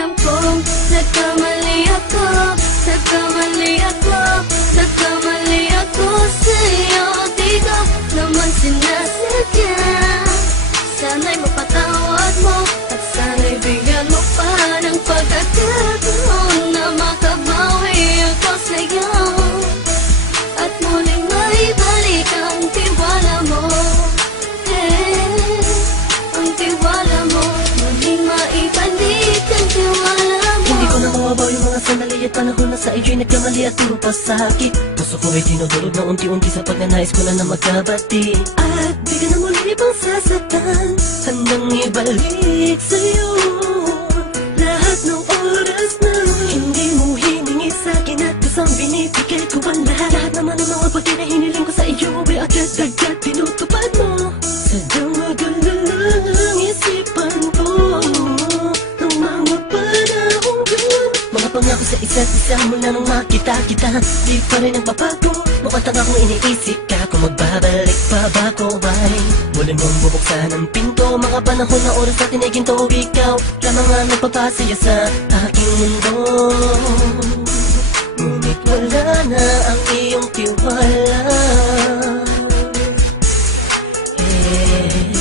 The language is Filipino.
alam kong nagkamali ako, nagkamali ako, nagkamali ako sa'yo. Di ko naman sinasadya. Sana'y mapatawad mo at sana'y bigyan mo pa ng pagkakataon na makabawi ako sa'yo at muling maibalik ang tiwala mo. Ang tiwala mo, muling maibalik ang tiwala mo. Hindi ko na mawabaw yung mga sandali at panahon na sa iyo'y nagkamali at puro pasakit. Puso ko ay dinudurog na unti-unti sa pagnanais ko na magkabati. At di ka na muli pang sasaktan, handang ibalik sa'yo lahat ng oras na hindi mo hiningi sa'kin at kusang binibigay ko ang lahat. Lahat naman ng mga bagay na hiniling ko sa iyo ay agad-agad tinutupad mo. Sadyang magalang ang isipan ko ng mga panahong yun. Mga pangako sa isa't isa mula nung makita kita, di pa rin nagbabago. Mukhang akong iniisip ka kung magbabalik pa ba ko ay muli mong bubuksan ang pinto. Mga panahon na oras natin ay ginto, ikaw lamang ang nagpapasaya sa aking mundo. Ngunit wala na ang iyong tiwala. Yeah.